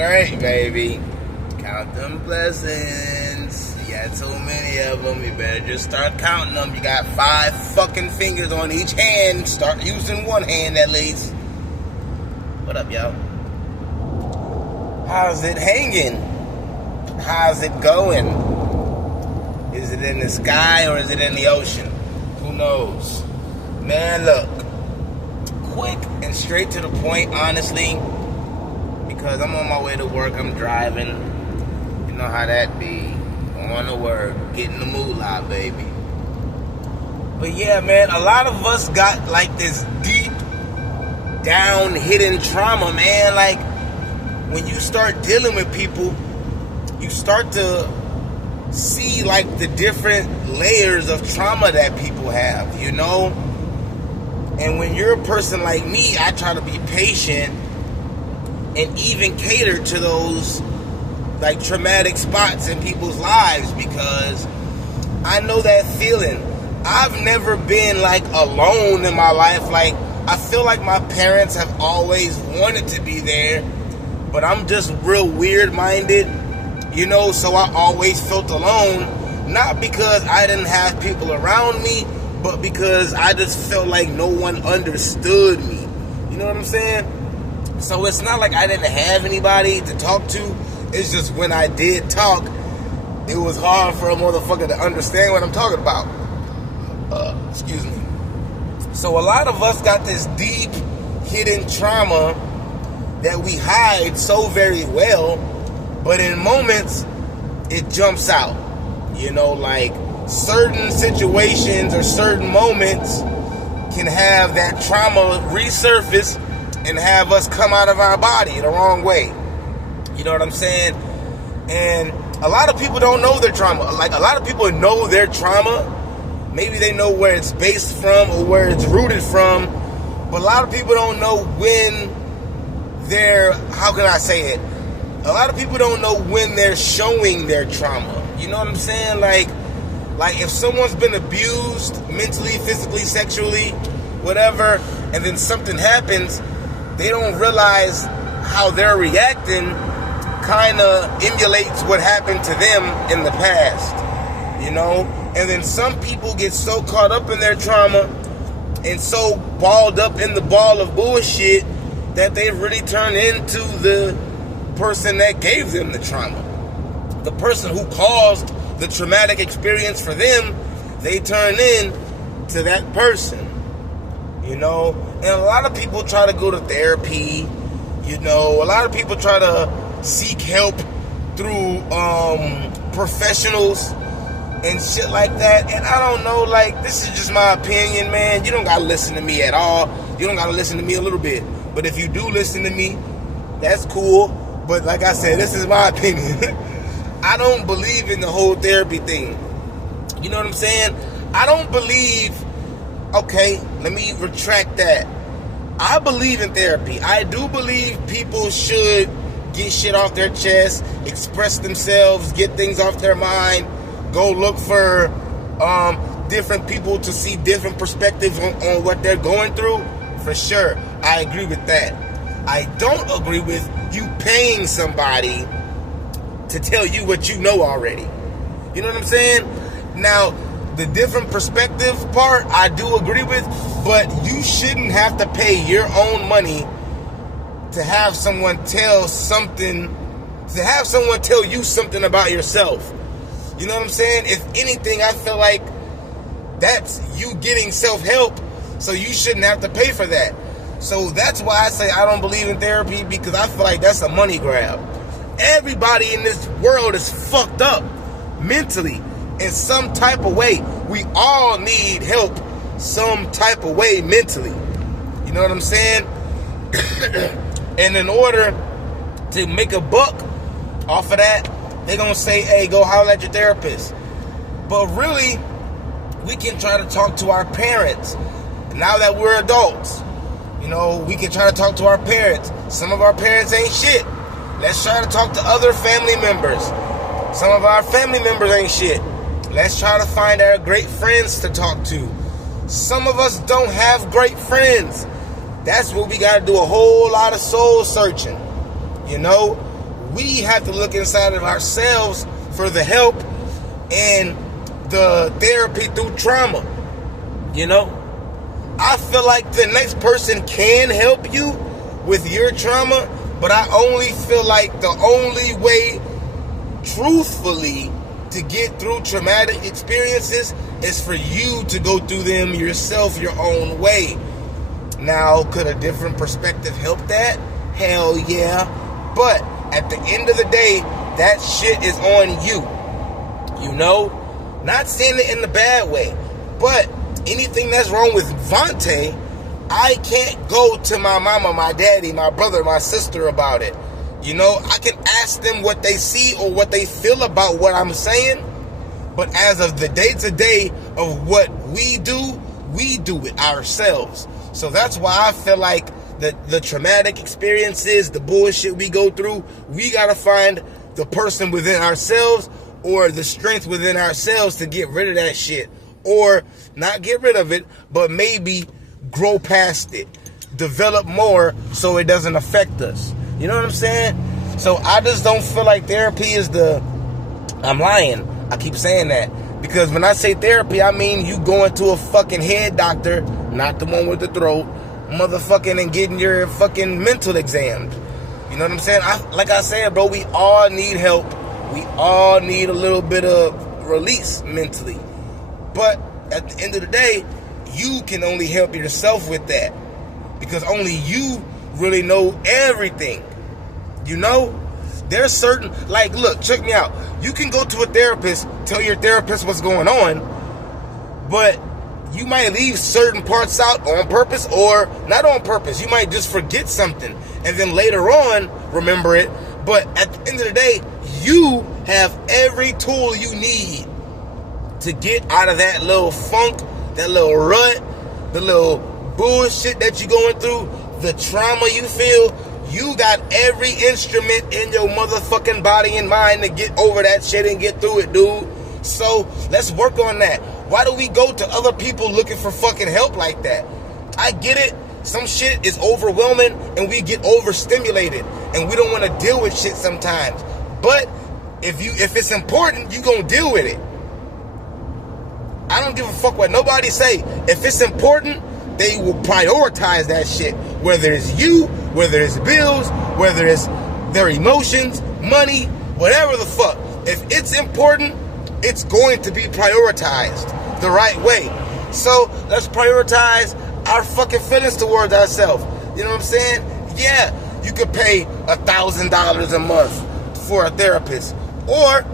great, baby. Count them blessings. You got so many of them, you better just start counting them. You got 5 fucking fingers on each hand. Start using one hand at least. What up, y'all? How's it hanging? How's it going? Is it in the sky or is it in the ocean? Who knows? Man, look. Quick and straight to the point, honestly. Because I'm on my way to work, I'm driving. You know how that be. I'm on to work, getting the moolah, baby. But yeah, man, a lot of us got like this deep down hidden trauma, man. Like when you start dealing with people, you start to see like the different layers of trauma that people have, you know? And when you're a person like me, I try to be patient and even cater to those like traumatic spots in people's lives, because I know that feeling. I've never been like alone in my life. Like I feel like my parents have always wanted to be there, but I'm just real weird minded, you know, so I always felt alone, not because I didn't have people around me, but because I just felt like no one understood me. You know what I'm saying? So it's not like I didn't have anybody to talk to. It's just when I did talk, it was hard for a motherfucker to understand what I'm talking about. Excuse me. So a lot of us got this deep hidden trauma that we hide so very well, but in moments, it jumps out. You know, like certain situations or certain moments can have that trauma resurface and have us come out of our body the wrong way. You know what I'm saying? And a lot of people don't know their trauma. Like a lot of people know their trauma. Maybe they know where it's based from or where it's rooted from. But a lot of people don't know when they're, how can I say it? A lot of people don't know when they're showing their trauma. You know what I'm saying? Like if someone's been abused mentally, physically, sexually, whatever, and then something happens, they don't realize how they're reacting kind of emulates what happened to them in the past, you know? And then some people get so caught up in their trauma and so balled up in the ball of bullshit that they really turn into the person that gave them the trauma. The person who caused the traumatic experience for them, they turn in to that person, you know? And a lot of people try to go to therapy, you know? A lot of people try to seek help through professionals and shit like that. And I don't know, like, this is just my opinion, man. You don't gotta listen to me at all. You don't gotta listen to me a little bit. But if you do listen to me, that's cool. But like I said, this is my opinion. I don't believe in the whole therapy thing. You know what I'm saying? I don't believe, okay, let me retract that. I believe in therapy. I do believe people should get shit off their chest, express themselves, get things off their mind, go look for different people to see different perspectives on what they're going through. For sure, I agree with that. I don't agree with you paying somebody to tell you what you know already. You know what I'm saying? Now, the different perspective part, I do agree with, but you shouldn't have to pay your own money to have someone tell you something about yourself. You know what I'm saying? If anything, I feel like that's you getting self-help, so you shouldn't have to pay for that. So that's why I say I don't believe in therapy, because I feel like that's a money grab. Everybody in this world is fucked up mentally in some type of way. We all need help some type of way mentally. You know what I'm saying? And in order to make a buck off of that, they're going to say, hey, go holler at your therapist. But really, we can try to talk to our parents. Now that we're adults, you know, we can try to talk to our parents. Some of our parents ain't shit. Let's try to talk to other family members. Some of our family members ain't shit. Let's try to find our great friends to talk to. Some of us don't have great friends. That's what we got to do, a whole lot of soul searching. You know, we have to look inside of ourselves for the help and the therapy through trauma. You know? I feel like the next person can help you with your trauma, but I only feel like the only way, truthfully, to get through traumatic experiences is for you to go through them yourself, your own way. Now, could a different perspective help that? Hell yeah. But at the end of the day, that shit is on you. You know? Not saying it in the bad way, but anything that's wrong with Vontae, I can't go to my mama, my daddy, my brother, my sister about it. You know, I can ask them what they see or what they feel about what I'm saying. But as of the day-to-day of what we do it ourselves. So that's why I feel like the traumatic experiences, the bullshit we go through, we got to find the person within ourselves or the strength within ourselves to get rid of that shit. Or not get rid of it, but maybe grow past it. Develop more so it doesn't affect us. You know what I'm saying? So I just don't feel like therapy is I'm lying. I keep saying that. Because when I say therapy, I mean you going to a fucking head doctor, not the one with the throat, motherfucking, and getting your fucking mental examined. You know what I'm saying? Like I said, bro, we all need help. We all need a little bit of release mentally. But at the end of the day, you can only help yourself with that. Because only you really know everything. You know? There's certain, like, look, check me out. You can go to a therapist, tell your therapist what's going on, but you might leave certain parts out on purpose or not on purpose. You might just forget something and then later on remember it. But at the end of the day, you have every tool you need to get out of that little funk, that little rut, the little bullshit that you're going through, the trauma you feel. You got every instrument in your motherfucking body and mind to get over that shit and get through it, dude. So let's work on that. Why do we go to other people looking for fucking help like that? I get it. Some shit is overwhelming and we get overstimulated and we don't want to deal with shit sometimes. But if it's important, you gonna deal with it. I don't give a fuck what nobody say. If it's important, they will prioritize that shit. Whether it's you, whether it's bills, whether it's their emotions, money, whatever the fuck. If it's important, it's going to be prioritized the right way. So let's prioritize our fucking feelings towards ourselves. You know what I'm saying? Yeah, you could pay $1,000 a month for a therapist. Or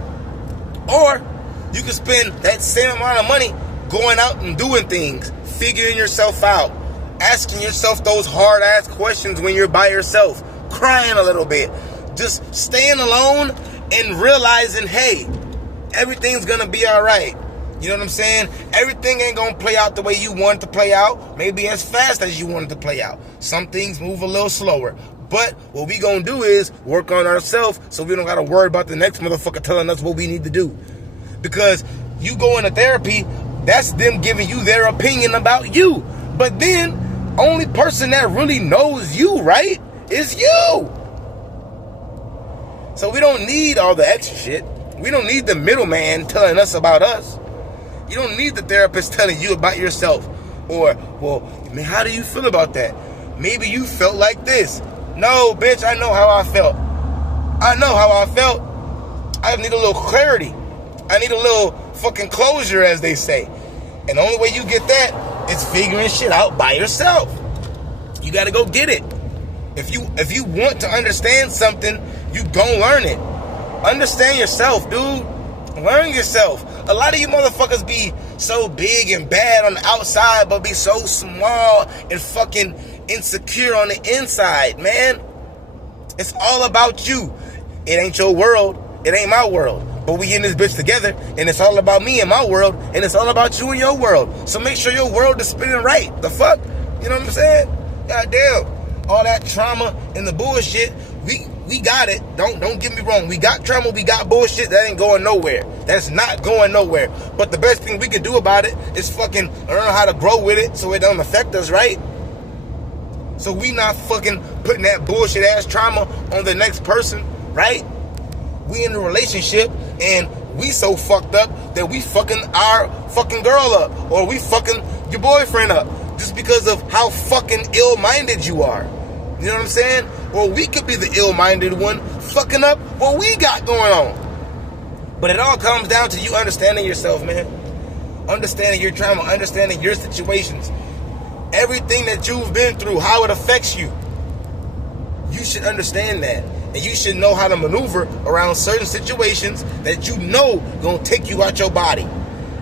you could spend that same amount of money going out and doing things, figuring yourself out, asking yourself those hard-ass questions when you're by yourself, crying a little bit, just staying alone and realizing, hey, everything's gonna be all right. You know what I'm saying? Everything ain't gonna play out the way you want it to play out, maybe as fast as you want it to play out. Some things move a little slower. But what we gonna do is work on ourselves so we don't gotta worry about the next motherfucker telling us what we need to do. Because you go into therapy, that's them giving you their opinion about you. But then, only person that really knows you, right, is you. So we don't need all the extra shit. We don't need the middleman telling us about us. You don't need the therapist telling you about yourself. Or, well, man, how do you feel about that? Maybe you felt like this. No, bitch, I know how I felt. I know how I felt. I need a little clarity. I need a little fucking closure, as they say. And the only way you get that is figuring shit out by yourself. You gotta go get it. If you want to understand something, you gon' learn it. Understand yourself, dude. Learn yourself. A lot of you motherfuckers be so big and bad on the outside, but be so small and fucking insecure on the inside, man. It's all about you. It ain't your world. It ain't my world. But we in this bitch together, and it's all about me and my world, and it's all about you and your world. So make sure your world is spinning right. The fuck? You know what I'm saying? Goddamn. All that trauma and the bullshit, we got it. Don't get me wrong. We got trauma, we got bullshit. That ain't going nowhere. That's not going nowhere. But the best thing we can do about it is fucking learn how to grow with it so it don't affect us, right? So we not fucking putting that bullshit ass trauma on the next person, right? we in a relationship and we so fucked up that we fucking our fucking girl up, or we fucking your boyfriend up, just because of how fucking ill-minded you are. You know what I'm saying? Or we could be the ill-minded one fucking up what we got going on. But it all comes down to you understanding yourself, man. Understanding your trauma, understanding your situations. Everything that you've been through, how it affects you. You should understand that. And you should know how to maneuver around certain situations that you know gonna take you out your body.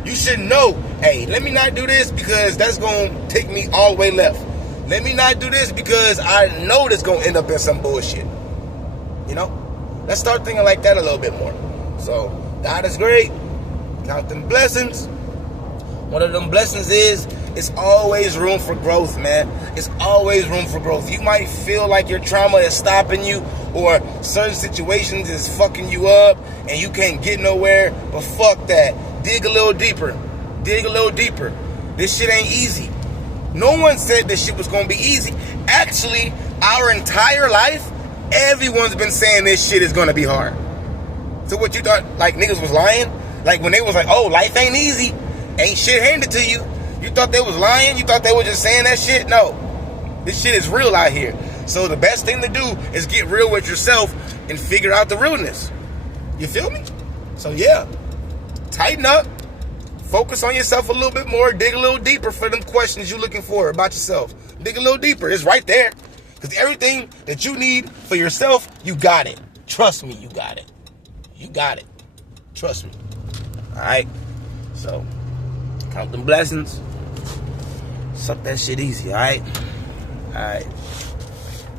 You should know, hey, let me not do this because that's gonna take me all the way left. Let me not do this because I know that's gonna end up in some bullshit. You know? Let's start thinking like that a little bit more. So, God is great. Count them blessings. One of them blessings is, it's always room for growth, man. It's always room for growth. You might feel like your trauma is stopping you, or certain situations is fucking you up and you can't get nowhere, but fuck that. Dig a little deeper. Dig a little deeper. This shit ain't easy. No one said this shit was gonna be easy. Actually, our entire life, everyone's been saying this shit is gonna be hard. So what you thought, like niggas was lying? Like when they was like, oh, life ain't easy, ain't shit handed to you. You thought they was lying? You thought they were just saying that shit? No. This shit is real out here. So the best thing to do is get real with yourself and figure out the realness. You feel me? So yeah, tighten up. Focus on yourself a little bit more. Dig a little deeper for them questions you're looking for about yourself. Dig a little deeper. It's right there. Because everything that you need for yourself, you got it. Trust me, you got it. You got it. Trust me. All right? So, count them blessings. Suck that shit easy, all right? All right.